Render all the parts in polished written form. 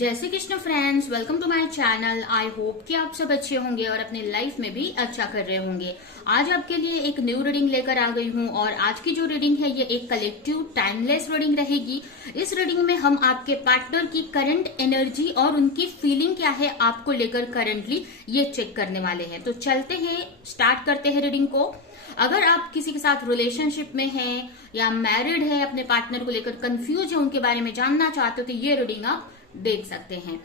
जय Shri Krishna friends, welcome to my channel. I hope कि आप सब अच्छे होंगे और अपनी लाइफ में भी अच्छा कर रहे होंगे। आज आपके लिए एक न्यू रीडिंग लेकर आ गई हूं और आज की जो रीडिंग है ये एक कलेक्टिव टाइमलेस रीडिंग रहेगी। इस रीडिंग में हम आपके पार्टनर की करंट एनर्जी और उनकी फीलिंग क्या है आपको लेकर करंटली ये चेक करने वाले हैं। तो चलते हैं, स्टार्ट करते हैं रीडिंग को। अगर आप किसी के साथ रिलेशनशिप में हैं या मैरिड है, अपने पार्टनर को लेकर कंफ्यूज है, उनके बारे में जानना चाहते हो तो ये रीडिंग आप देख सकते हैं।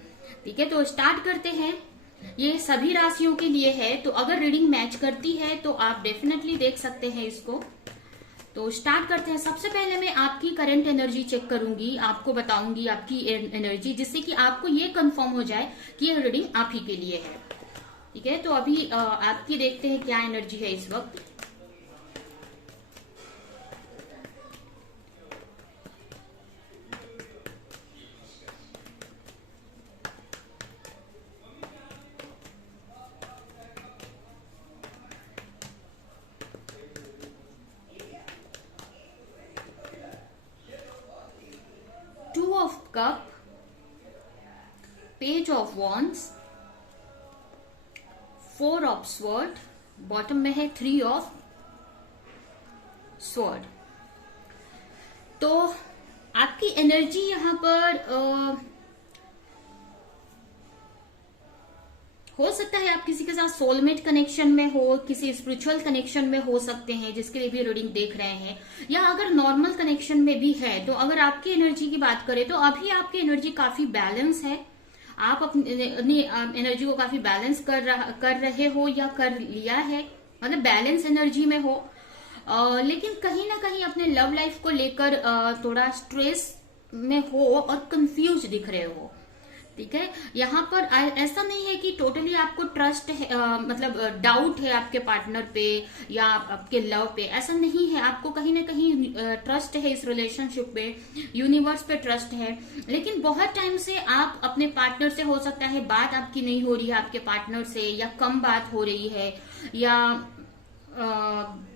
ठीक है, तो स्टार्ट करते हैं। ये सभी राशियों के लिए है, तो अगर रीडिंग मैच करती है तो आप डेफिनेटली देख सकते हैं इसको। तो स्टार्ट करते हैं। सबसे पहले मैं आपकी करंट एनर्जी चेक करूंगी, आपको बताऊंगी आपकी एनर्जी, जिससे कि आपको ये कंफर्म हो जाए कि ये रीडिंग आप ही के लिए है। ठीक है, तो अभी आपकी देखते हैं क्या एनर्जी है इस वक्त। Two of cup, page of wands, four of sword, bottom में है थ्री ऑफ स्वॉर्ड। तो आपकी एनर्जी यहां पर हो सकता है आप किसी के साथ सोलमेट कनेक्शन में हो, किसी स्पिरिचुअल कनेक्शन में हो सकते हैं जिसके लिए भी रीडिंग देख रहे हैं, या अगर नॉर्मल कनेक्शन में भी है। तो अगर आपकी एनर्जी की बात करें तो अभी आपकी एनर्जी काफी बैलेंस है। आप अपनी एनर्जी को काफी बैलेंस कर रहे हो या कर लिया है, मतलब बैलेंस एनर्जी में हो। लेकिन कहीं ना कहीं अपने लव लाइफ को लेकर थोड़ा स्ट्रेस में हो और कंफ्यूज दिख रहे हो। ठीक है, यहाँ पर ऐसा नहीं है कि टोटली आपको ट्रस्ट है, मतलब डाउट है आपके पार्टनर पे या आपके लव पे, ऐसा नहीं है। आपको कहीं ना कहीं ट्रस्ट है इस रिलेशनशिप पे, यूनिवर्स पे ट्रस्ट है। लेकिन बहुत टाइम से आप अपने पार्टनर से, हो सकता है बात आपकी नहीं हो रही है आपके पार्टनर से, या कम बात हो रही है, या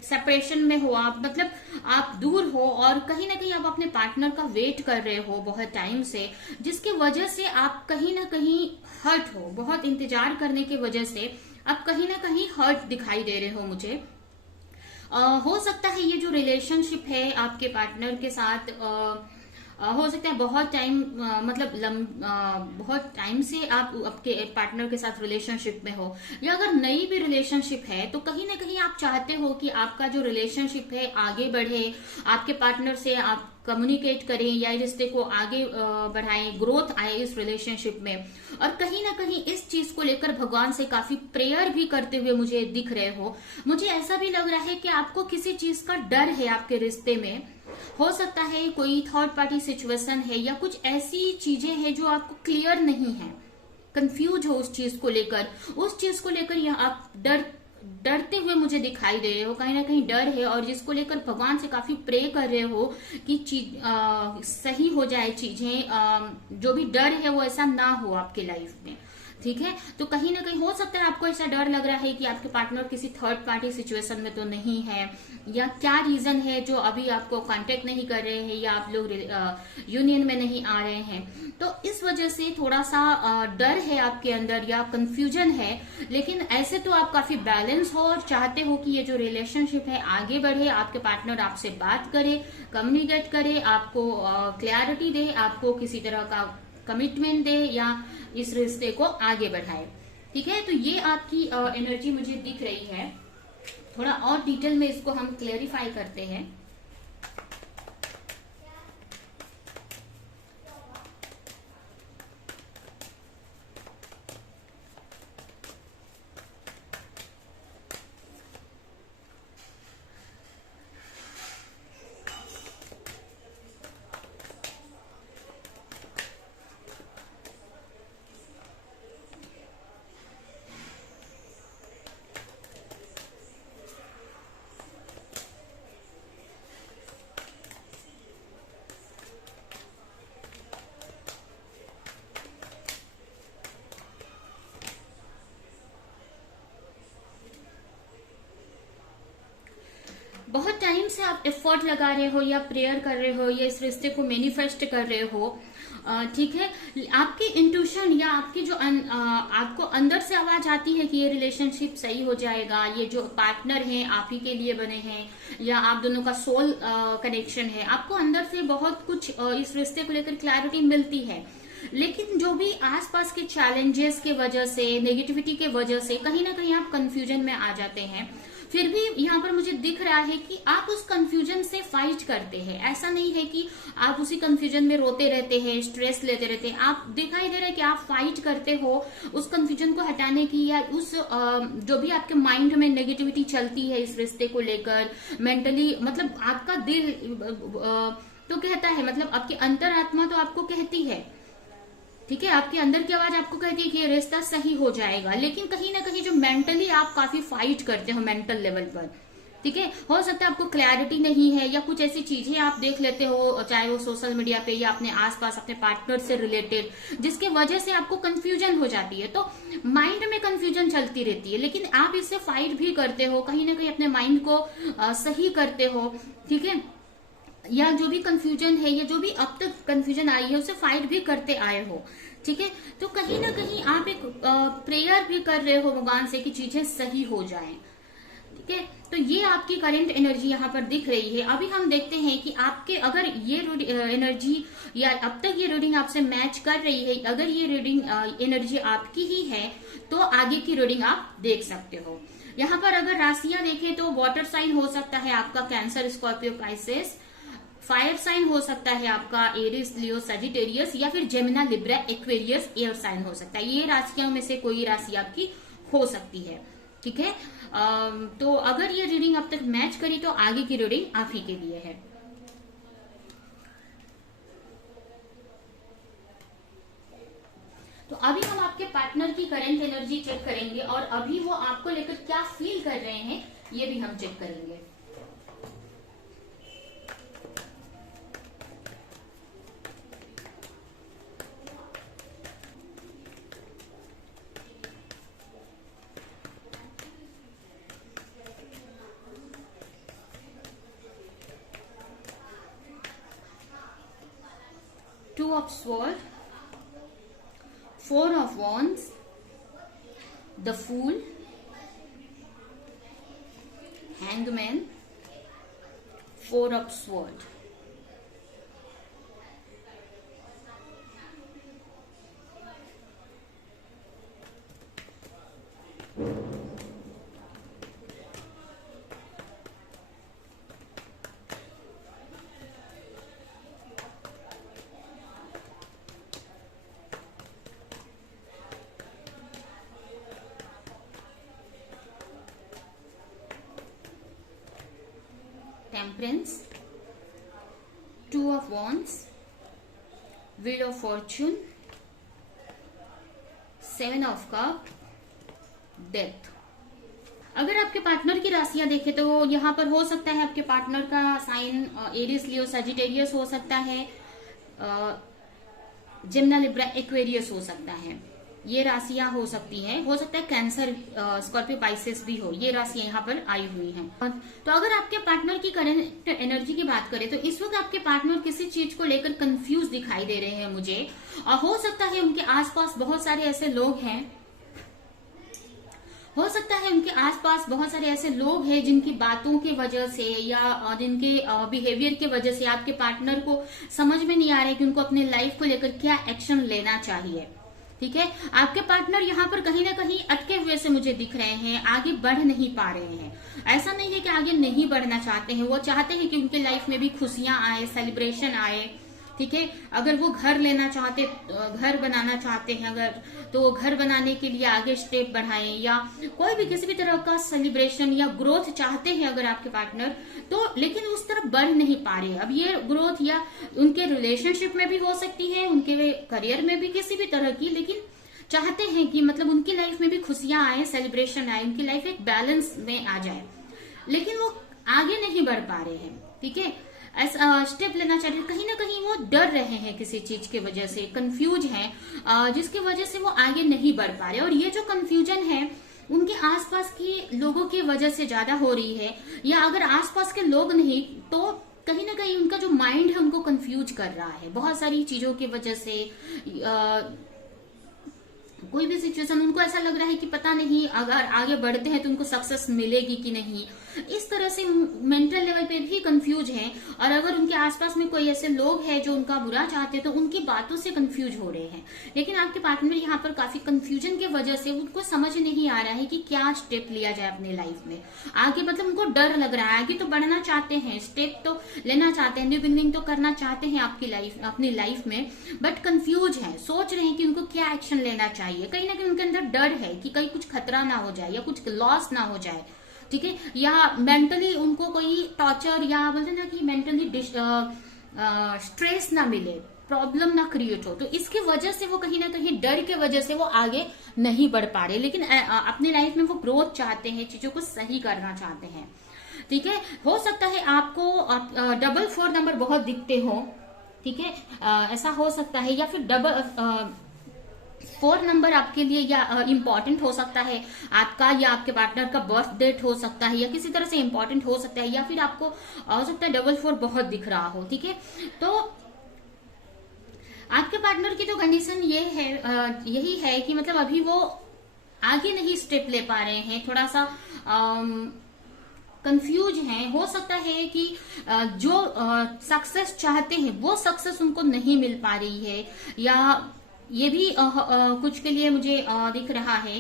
सेपरेशन में हो आप, मतलब आप दूर हो और कहीं ना कहीं आप अपने पार्टनर का वेट कर रहे हो बहुत टाइम से, जिसकी वजह से आप कहीं ना कहीं हर्ट हो। बहुत इंतजार करने की वजह से आप कहीं ना कहीं हर्ट दिखाई दे रहे हो मुझे। हो सकता है ये जो रिलेशनशिप है आपके पार्टनर के साथ, हो सकता है बहुत टाइम, मतलब बहुत टाइम से आप आपके पार्टनर के साथ रिलेशनशिप में हो, या अगर नई भी रिलेशनशिप है तो कहीं ना कहीं आप चाहते हो कि आपका जो रिलेशनशिप है आगे बढ़े, आपके पार्टनर से आप कम्युनिकेट करें या रिश्ते को आगे बढ़ाएं, ग्रोथ आए इस रिलेशनशिप में। और कहीं ना कहीं इस चीज को लेकर भगवान से काफी प्रेयर भी करते हुए मुझे दिख रहे हो। मुझे ऐसा भी लग रहा है कि आपको किसी चीज का डर है आपके रिश्ते में। हो सकता है कोई थर्ड पार्टी सिचुएशन है, या कुछ ऐसी चीजें हैं जो आपको क्लियर नहीं है, कंफ्यूज हो उस चीज को लेकर। उस चीज को लेकर यहाँ आप डरते हुए मुझे दिखाई दे रहे हो, कहीं ना कहीं डर है, और जिसको लेकर भगवान से काफी प्रे कर रहे हो कि चीज सही हो जाए, चीजें जो भी डर है वो ऐसा ना हो आपके लाइफ में। ठीक है, तो कहीं ना कहीं हो सकता है आपको ऐसा डर लग रहा है कि आपके पार्टनर किसी थर्ड पार्टी सिचुएशन में तो नहीं है, या क्या रीजन है जो अभी आपको कांटेक्ट नहीं कर रहे हैं, या आप लोग यूनियन में नहीं आ रहे हैं। तो इस वजह से थोड़ा सा डर है आपके अंदर या कंफ्यूजन है। लेकिन ऐसे तो आप काफी बैलेंस हो और चाहते हो कि ये जो रिलेशनशिप है आगे बढ़े, आपके पार्टनर आपसे बात करे, कम्युनिकेट करे, आपको क्लैरिटी दे, आपको किसी तरह का कमिटमेंट दे, या इस रिश्ते को आगे बढ़ाए। ठीक है, तो ये आपकी एनर्जी मुझे दिख रही है। थोड़ा और डिटेल में इसको हम क्लेरिफाई करते हैं। बहुत टाइम से आप एफर्ट लगा रहे हो या प्रेयर कर रहे हो या इस रिश्ते को मैनिफेस्ट कर रहे हो, ठीक है। आपकी इंट्यूशन या आपकी जो आपको अंदर से आवाज आती है कि ये रिलेशनशिप सही हो जाएगा, ये जो पार्टनर है आप ही के लिए बने हैं, या आप दोनों का सोल कनेक्शन है, आपको अंदर से बहुत कुछ इस रिश्ते को लेकर क्लैरिटी मिलती है। लेकिन जो भी आसपास के चैलेंजेस के वजह से, नेगेटिविटी के वजह से कहीं ना कहीं आप कंफ्यूजन में आ जाते हैं। फिर भी यहाँ पर मुझे दिख रहा है कि आप उस कंफ्यूजन से फाइट करते हैं। ऐसा नहीं है कि आप उसी कंफ्यूजन में रोते रहते हैं, स्ट्रेस लेते रहते हैं। आप दिखाई दे रहा है कि आप फाइट करते हो उस कंफ्यूजन को हटाने की, या उस जो भी आपके माइंड में नेगेटिविटी चलती है इस रिश्ते को लेकर, मेंटली, मतलब आपका दिल तो कहता है, मतलब आपकी अंतरात्मा तो आपको कहती है, ठीक है, आपके अंदर की आवाज आपको कहती है कि ये रिश्ता सही हो जाएगा। लेकिन कहीं ना कहीं जो मेंटली आप काफी फाइट करते हो मेंटल लेवल पर, ठीक है, हो सकता है आपको क्लैरिटी नहीं है, या कुछ ऐसी चीजें आप देख लेते हो, चाहे वो सोशल मीडिया पे या अपने आसपास अपने पार्टनर से रिलेटेड, जिसके वजह से आपको कंफ्यूजन हो जाती है। तो माइंड में कंफ्यूजन चलती रहती है, लेकिन आप इससे फाइट भी करते हो, कहीं ना कहीं अपने माइंड को सही करते हो, ठीक है, या जो भी कंफ्यूजन है, या जो भी अब तक कंफ्यूजन आई है उसे फाइट भी करते आए हो, ठीक है। तो कहीं ना कहीं आप एक प्रेयर भी कर रहे हो भगवान से कि चीजें सही हो जाएं, ठीक है। तो ये आपकी करंट एनर्जी यहाँ पर दिख रही है। अभी हम देखते हैं कि आपके अगर ये एनर्जी या अब तक ये रीडिंग आपसे मैच कर रही है, अगर ये रीडिंग एनर्जी आपकी ही है तो आगे की रीडिंग आप देख सकते हो। यहाँ पर अगर राशियां देखें तो वाटर साइन हो सकता है आपका Cancer, Scorpio, Pisces. Fire sign हो सकता है आपका एरिस, लियो, सजिटेरियस, या फिर Gemini, Libra, Aquarius air sign हो सकता है। ये राशियों में से कोई राशि आपकी हो सकती है, ठीक है। तो अगर ये रीडिंग अब तक मैच करी तो आगे की रीडिंग आप ही के लिए है। तो अभी हम आपके पार्टनर की करंट एनर्जी चेक करेंगे और अभी वो आपको लेकर क्या फील कर रहे हैं ये भी हम चेक करेंगे। Two of Swords, Four of Wands, the Fool, Hangman, Four of Swords. Temperance, Two of Wands, Wheel of Fortune, Seven of Cups, Death। अगर आपके पार्टनर की राशियां देखें तो यहाँ पर हो सकता है आपके पार्टनर का साइन एरिस, लियो, सजिटेरियस हो सकता है, जेमिना, लिब्रा, एक्वेरियस हो सकता है। ये राशियां हो सकती हैं, हो सकता है कैंसर, स्कॉर्पियो, पाइसेस भी हो। ये राशियां यहाँ पर आई हुई हैं। तो अगर आपके पार्टनर की करंट एनर्जी की बात करें तो इस वक्त आपके पार्टनर किसी चीज को लेकर कंफ्यूज दिखाई दे रहे हैं मुझे, और हो सकता है उनके आसपास बहुत सारे ऐसे लोग हैं, हो सकता है उनके आसपास बहुत सारे ऐसे लोग हैं जिनकी बातों की वजह से या जिनके बिहेवियर की वजह से आपके पार्टनर को समझ में नहीं आ रहा है कि उनको अपने लाइफ को लेकर क्या एक्शन लेना चाहिए, ठीक है। आपके पार्टनर यहाँ पर कहीं ना कहीं अटके हुए से मुझे दिख रहे हैं, आगे बढ़ नहीं पा रहे हैं। ऐसा नहीं है कि आगे नहीं बढ़ना चाहते हैं, वो चाहते हैं कि उनके लाइफ में भी खुशियां आए, सेलिब्रेशन आए, ठीक है। अगर वो घर लेना चाहते, घर बनाना चाहते हैं अगर, तो वो घर बनाने के लिए आगे स्टेप बढ़ाएं, या कोई भी किसी भी तरह का सेलिब्रेशन या ग्रोथ चाहते हैं अगर आपके पार्टनर, तो लेकिन उस तरफ बढ़ नहीं पा रहे हैं। अब ये ग्रोथ या उनके रिलेशनशिप में भी हो सकती है, उनके करियर में भी, किसी भी तरह की, लेकिन चाहते हैं कि मतलब उनकी लाइफ में भी खुशियां आए, सेलिब्रेशन आए, उनकी लाइफ एक बैलेंस में आ जाए, लेकिन वो आगे नहीं बढ़ पा रहे हैं, ठीक है। ऐसा स्टेप लेना चाहिए, कहीं ना कहीं वो डर रहे हैं किसी चीज की वजह से, कंफ्यूज हैं, जिसकी वजह से वो आगे नहीं बढ़ पा रहे। और ये जो कंफ्यूजन है उनके आसपास के लोगों की वजह से ज्यादा हो रही है, या अगर आसपास के लोग नहीं तो कहीं ना कहीं उनका जो माइंड है उनको कंफ्यूज कर रहा है बहुत सारी चीजों की वजह से। कोई भी सिचुएशन उनको ऐसा लग रहा है कि पता नहीं अगर आगे बढ़ते हैं तो उनको सक्सेस मिलेगी कि नहीं, इस तरह से मेंटल लेवल पे भी कंफ्यूज हैं। और अगर उनके आसपास में कोई ऐसे लोग हैं जो उनका बुरा चाहते हैं तो उनकी बातों से कंफ्यूज हो रहे हैं। लेकिन आपके पार्टनर यहाँ पर काफी कंफ्यूजन की वजह से उनको समझ नहीं आ रहा है कि क्या स्टेप लिया जाए अपनी लाइफ में आगे। मतलब उनको डर लग रहा है, आगे तो बढ़ना चाहते हैं, स्टेप तो लेना चाहते हैं, न्यू बिगनिंग तो करना चाहते हैं अपनी लाइफ में, बट कंफ्यूज है, सोच रहे हैं कि उनको क्या एक्शन लेना चाहिए। कहीं ना कहीं उनके अंदर डर है कि कहीं कुछ खतरा ना हो जाए या कुछ लॉस ना हो जाए, ठीक है, या मेंटली उनको कोई टॉर्चर या बोलते ना कि मेंटली स्ट्रेस ना मिले, प्रॉब्लम ना क्रिएट हो। तो इसकी वजह से वो कहीं ना कहीं डर के वजह से वो आगे नहीं बढ़ पा रहे, लेकिन अपनी लाइफ में वो ग्रोथ चाहते हैं, चीजों को सही करना चाहते हैं, ठीक है। हो सकता है आपको 4 नंबर बहुत दिखते हो, ठीक है, ऐसा हो सकता है, या फिर 4 नंबर आपके लिए या इम्पोर्टेंट हो सकता है, आपका या आपके पार्टनर का बर्थ डेट हो सकता है, या किसी तरह से इम्पोर्टेंट हो सकता है, या फिर आपको हो सकता है 4 बहुत दिख रहा हो, ठीक है। तो आपके पार्टनर की तो कंडीशन ये है, यही है कि मतलब अभी वो आगे नहीं स्टेप ले पा रहे हैं, थोड़ा सा कंफ्यूज हैं। हो सकता है कि जो सक्सेस चाहते हैं वो सक्सेस उनको नहीं मिल पा रही है, या ये भी कुछ के लिए मुझे दिख रहा है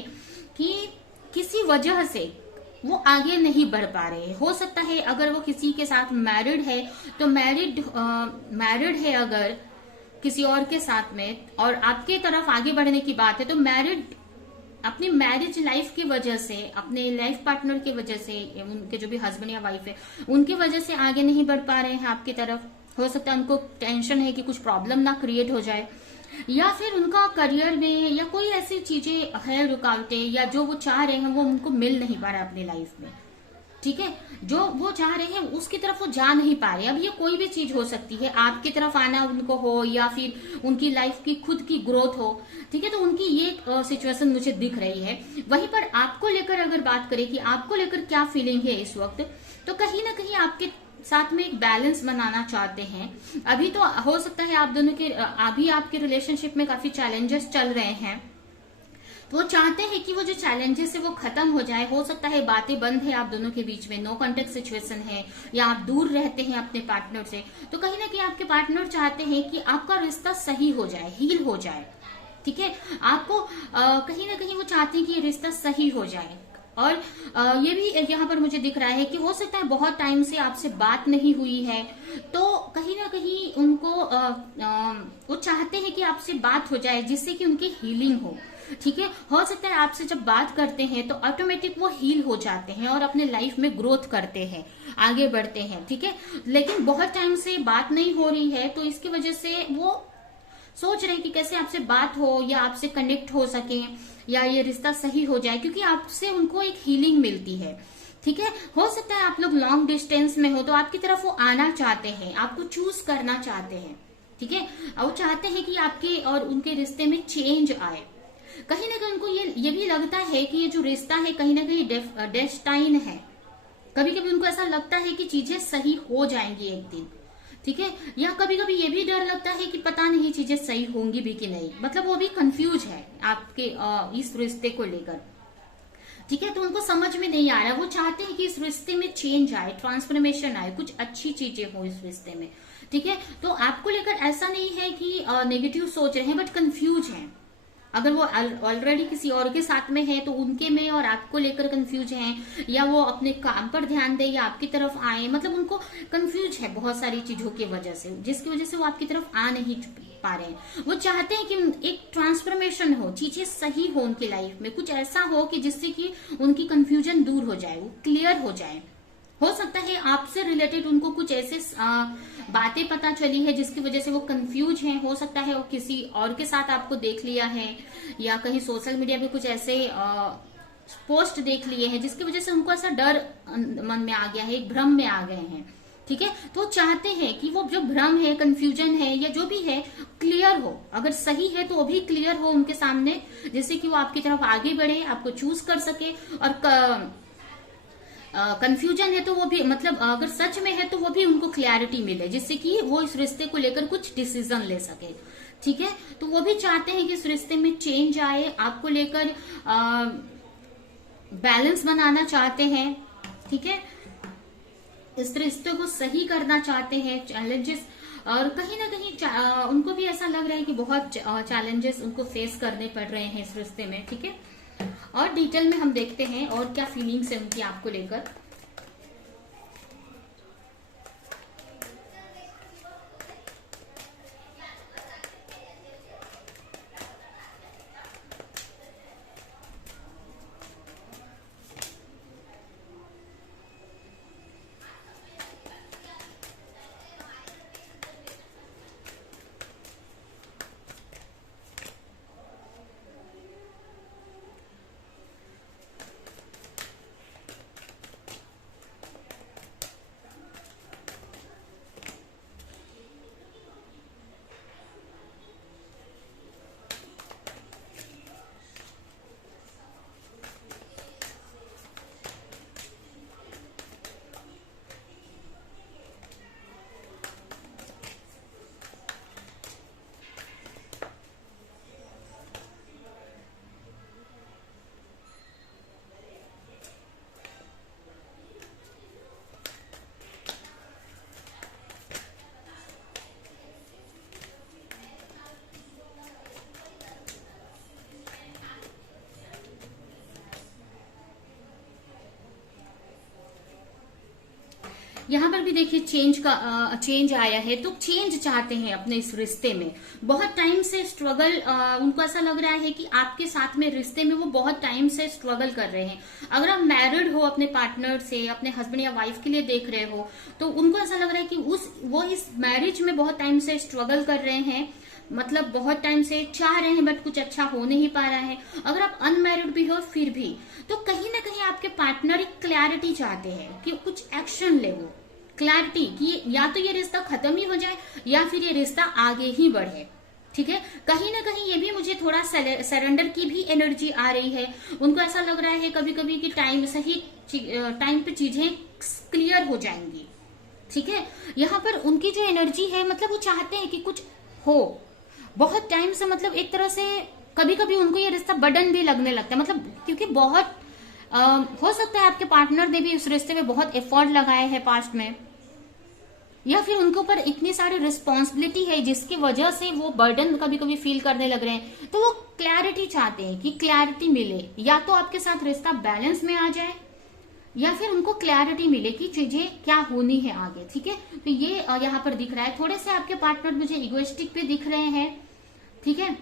कि किसी वजह से वो आगे नहीं बढ़ पा रहे। हो सकता है अगर वो किसी के साथ मैरिड है तो मैरिड है अगर किसी और के साथ में, और आपके तरफ आगे बढ़ने की बात है, तो अपनी मैरिज लाइफ की वजह से, अपने लाइफ पार्टनर की वजह से, उनके जो भी हस्बैंड या वाइफ है उनकी वजह से आगे नहीं बढ़ पा रहे हैं आपकी तरफ। हो सकता है उनको टेंशन है कि कुछ प्रॉब्लम ना क्रिएट हो जाए, या फिर उनका करियर में या कोई ऐसी चीजें है रुकावटें, या जो वो चाह रहे हैं वो उनको मिल नहीं पा रहा अपनी लाइफ में, ठीक है, जो वो चाह रहे हैं उसकी तरफ वो जा नहीं पा रहे। अब ये कोई भी चीज हो सकती है, आपकी तरफ आना उनको हो, या फिर उनकी लाइफ की खुद की ग्रोथ हो, ठीक है। तो उनकी ये सिचुएशन मुझे दिख रही है। वहीं पर आपको लेकर अगर बात करें कि आपको लेकर क्या फीलिंग है इस वक्त, तो कहीं ना कहीं आपके साथ में एक बैलेंस बनाना चाहते हैं। अभी तो हो सकता है आप दोनों के अभी आपके रिलेशनशिप में काफी चैलेंजेस चल रहे हैं, तो वो चाहते हैं कि वो जो चैलेंजेस है वो खत्म हो जाए। हो सकता है बातें बंद है आप दोनों के बीच में, नो कांटेक्ट सिचुएशन है, या आप दूर रहते हैं अपने पार्टनर से, तो कहीं ना कहीं आपके पार्टनर चाहते हैं कि आपका रिश्ता सही हो जाए, हील हो जाए, ठीक है। आपको कहीं ना कहीं वो चाहते हैं कि ये रिश्ता सही हो जाए। और ये भी यहाँ पर मुझे दिख रहा है कि हो सकता है बहुत टाइम से आपसे बात नहीं हुई है, तो कहीं ना कहीं उनको वो चाहते हैं कि आपसे बात हो जाए जिससे कि उनकी हीलिंग हो, ठीक है। हो सकता है आपसे जब बात करते हैं तो ऑटोमेटिक वो हील हो जाते हैं और अपने लाइफ में ग्रोथ करते हैं, आगे बढ़ते हैं, ठीक है। लेकिन बहुत टाइम से बात नहीं हो रही है, तो इसकी वजह से वो सोच रहे हैं कि कैसे आपसे बात हो या आपसे कनेक्ट हो सके, या ये रिश्ता सही हो जाए, क्योंकि आपसे उनको एक हीलिंग मिलती है, ठीक है। हो सकता है आप लोग लॉन्ग डिस्टेंस में हो तो आपकी तरफ वो आना चाहते हैं, आपको चूज करना चाहते हैं, ठीक है। वो चाहते हैं कि आपके और उनके रिश्ते में चेंज आए। कहीं ना कहीं उनको ये भी लगता है कि ये जो रिश्ता है कहीं ना कहीं डेस्टाइन है। कभी कभी उनको ऐसा लगता है कि चीजें सही हो जाएंगी एक दिन, ठीक है। या कभी कभी ये भी डर लगता है कि पता नहीं चीजें सही होंगी भी कि नहीं, मतलब वो भी कंफ्यूज है आपके इस रिश्ते को लेकर, ठीक है। तो उनको समझ में नहीं आ रहा, वो चाहते हैं कि इस रिश्ते में चेंज आए, ट्रांसफॉर्मेशन आए, कुछ अच्छी चीजें हो इस रिश्ते में, ठीक है। तो आपको लेकर ऐसा नहीं है कि नेगेटिव सोच रहे हैं, बट कंफ्यूज हैं। अगर वो ऑलरेडी किसी और के साथ में है तो उनके में और आपको लेकर कंफ्यूज हैं, या वो अपने काम पर ध्यान दे या आपकी तरफ आए, मतलब उनको कंफ्यूज है बहुत सारी चीजों की वजह से, जिसकी वजह से वो आपकी तरफ आ नहीं पा रहे हैं। वो चाहते हैं कि एक ट्रांसफॉर्मेशन हो, चीजें सही हो उनकी लाइफ में, कुछ ऐसा हो कि जिससे कि उनकी कंफ्यूजन दूर हो जाए, वो क्लियर हो जाए। हो सकता है आपसे रिलेटेड उनको कुछ ऐसे बातें पता चली है जिसकी वजह से वो कंफ्यूज हैं। हो सकता है वो किसी और के साथ आपको देख लिया है, या कहीं सोशल मीडिया पे कुछ ऐसे पोस्ट देख लिए हैं जिसकी वजह से उनको ऐसा डर मन में आ गया है, एक भ्रम में आ गए हैं, ठीक है। तो चाहते हैं कि वो जो भ्रम है, कंफ्यूजन है, या जो भी है क्लियर हो। अगर सही है तो वो भी क्लियर हो उनके सामने, जिससे कि वो आपकी तरफ आगे बढ़े, आपको चूज कर सके, और कंफ्यूजन है तो वो भी, मतलब अगर सच में है तो वो भी उनको क्लैरिटी मिले, जिससे कि वो इस रिश्ते को लेकर कुछ डिसीजन ले सके। ठीक है, तो वो भी चाहते हैं कि इस रिश्ते में चेंज आए, आपको लेकर बैलेंस बनाना चाहते हैं। ठीक है, इस रिश्ते को सही करना चाहते हैं, चैलेंजेस, और कहीं ना कहीं उनको भी ऐसा लग रहा है कि बहुत चैलेंजेस उनको फेस करने पड़ रहे हैं इस रिश्ते में। ठीक है, और डिटेल में हम देखते हैं और क्या फीलिंग्स है उनकी आपको लेकर। यहाँ पर भी देखिए चेंज आया है, तो चेंज चाहते हैं अपने इस रिश्ते में। बहुत टाइम से स्ट्रगल, उनको ऐसा लग रहा है कि आपके साथ में रिश्ते में वो बहुत टाइम से स्ट्रगल कर रहे हैं। अगर आप मैरिड हो, अपने पार्टनर से, अपने हस्बैंड या वाइफ के लिए देख रहे हो, तो उनको ऐसा लग रहा है कि वो इस मैरिज में बहुत टाइम से स्ट्रगल कर रहे हैं, मतलब बहुत टाइम से चाह रहे हैं बट कुछ अच्छा हो नहीं पा रहा है। अगर आप अनमैरिड भी हो फिर भी, तो कहीं ना कहीं आपके पार्टनर एक क्लैरिटी चाहते हैं कि कुछ एक्शन ले, वो क्लैरिटी कि या तो ये रिश्ता खत्म ही हो जाए या फिर ये रिश्ता आगे ही बढ़े। ठीक है, कहीं ना कहीं ये भी मुझे थोड़ा सरेंडर की भी एनर्जी आ रही है। उनको ऐसा लग रहा है कभी कभी कि सही टाइम पे चीजें क्लियर हो जाएंगी। ठीक है, यहाँ पर उनकी जो एनर्जी है, मतलब वो चाहते हैं कि कुछ हो बहुत टाइम से, मतलब एक तरह से कभी कभी उनको ये रिश्ता बर्डन भी लगने लगता है, मतलब क्योंकि बहुत हो सकता है आपके पार्टनर ने भी उस रिश्ते में बहुत एफर्ट लगाए हैं पास्ट में, या फिर उनके ऊपर इतनी सारी रिस्पॉन्सिबिलिटी है जिसकी वजह से वो बर्डन कभी कभी फील करने लग रहे हैं। तो वो क्लैरिटी चाहते हैं कि क्लैरिटी मिले, या तो आपके साथ रिश्ता बैलेंस में आ जाए या फिर उनको क्लैरिटी मिले कि चीजें क्या होनी है आगे। ठीक है, तो ये यहाँ पर दिख रहा है। थोड़े से आपके पार्टनर मुझे इगोइस्टिक भी दिख रहे हैं। ठीक है,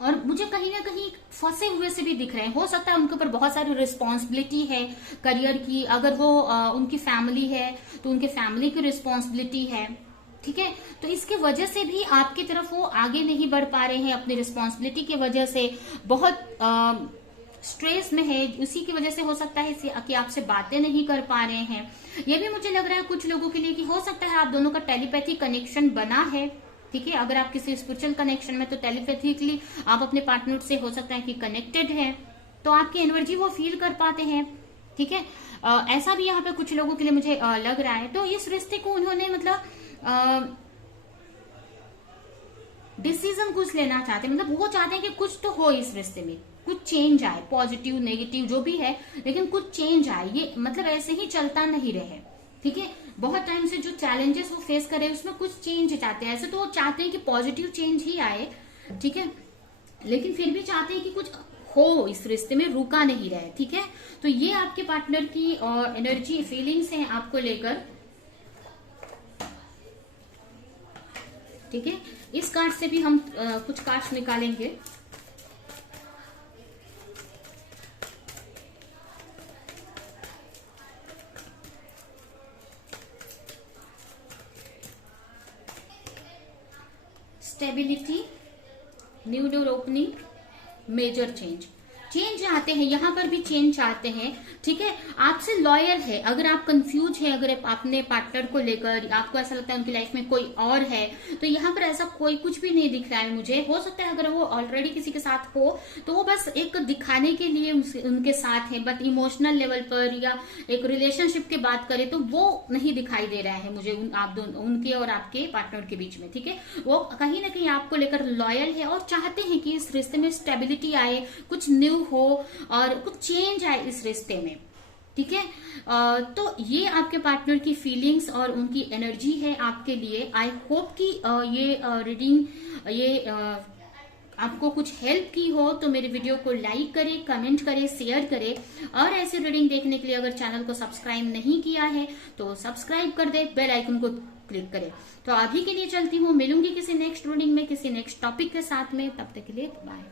और मुझे कहीं ना कहीं फंसे हुए से भी दिख रहे हैं। हो सकता है उनके ऊपर बहुत सारी रिस्पॉन्सिबिलिटी है करियर की, अगर वो उनकी फैमिली है तो उनके फैमिली की रिस्पॉन्सिबिलिटी है। ठीक है, तो इसके वजह से भी आपकी तरफ वो आगे नहीं बढ़ पा रहे हैं, अपनी रिस्पॉन्सिबिलिटी की वजह से बहुत स्ट्रेस में है। उसी की वजह से हो सकता है कि आपसे बातें नहीं कर पा रहे हैं। ये भी मुझे लग रहा है कुछ लोगों के लिए कि हो सकता है आप दोनों का टेलीपैथी कनेक्शन बना है। ठीक है, अगर आप किसी स्पिरिचुअल कनेक्शन में, तो टेलीपैथिकली आप अपने पार्टनर से हो सकता है कि कनेक्टेड है, तो आपकी एनर्जी वो फील कर पाते हैं। ठीक है, ऐसा भी यहाँ पे कुछ लोगों के लिए मुझे लग रहा है। तो इस रिश्ते को उन्होंने मतलब डिसीजन कुछ लेना चाहते हैं, मतलब वो चाहते हैं कि कुछ तो हो इस रिश्ते में, कुछ चेंज आए, पॉजिटिव नेगेटिव जो भी है, लेकिन कुछ चेंज आए। ये मतलब ऐसे ही चलता नहीं रहे। ठीक है, बहुत टाइम से जो चैलेंजेस वो फेस करे उसमें कुछ चेंज चाहते हैं। ऐसे तो वो चाहते हैं कि पॉजिटिव चेंज ही आए, ठीक है, लेकिन फिर भी चाहते हैं कि कुछ हो इस रिश्ते में, रुका नहीं रहे। ठीक है, तो ये आपके पार्टनर की और एनर्जी फीलिंग्स हैं आपको लेकर। ठीक है, इस कार्ड से भी हम कुछ कार्ड्स निकालेंगे। Stability, new door opening, major change. Change चाहते हैं, यहाँ पर भी चेंज चाहते हैं, ठीक है, आपसे लॉयल है। अगर आप कंफ्यूज है, अगर आप अपने पार्टनर को लेकर, आपको ऐसा लगता है उनकी लाइफ में कोई और है, तो यहाँ पर ऐसा कोई कुछ भी नहीं दिख रहा है मुझे। हो सकता है अगर वो ऑलरेडी किसी के साथ हो तो वो बस एक दिखाने के लिए उनके साथ है, बट इमोशनल लेवल पर या एक रिलेशनशिप की बात करें तो वो नहीं दिखाई दे रहा है मुझे आप दोनों, उनके और आपके पार्टनर के बीच में, ठीक है। वो कहीं ना कहीं आपको लेकर लॉयल है और चाहते हैं कि इस रिश्ते में स्टेबिलिटी आए, कुछ न्यू हो और कुछ चेंज आए इस रिश्ते में, ठीक है। तो ये आपके पार्टनर की फीलिंग्स और उनकी एनर्जी है आपके लिए। आई होप कि ये रीडिंग ये आपको कुछ हेल्प की हो, तो मेरे वीडियो को लाइक करें, कमेंट करें, शेयर करें, और ऐसे रीडिंग देखने के लिए अगर चैनल को सब्सक्राइब नहीं किया है तो सब्सक्राइब कर दे, बेल आइकन को क्लिक करें। तो अभी के लिए चलती हूँ, मिलूंगी किसी नेक्स्ट रीडिंग में, किसी नेक्स्ट टॉपिक के साथ में, तब तक के लिए बाय।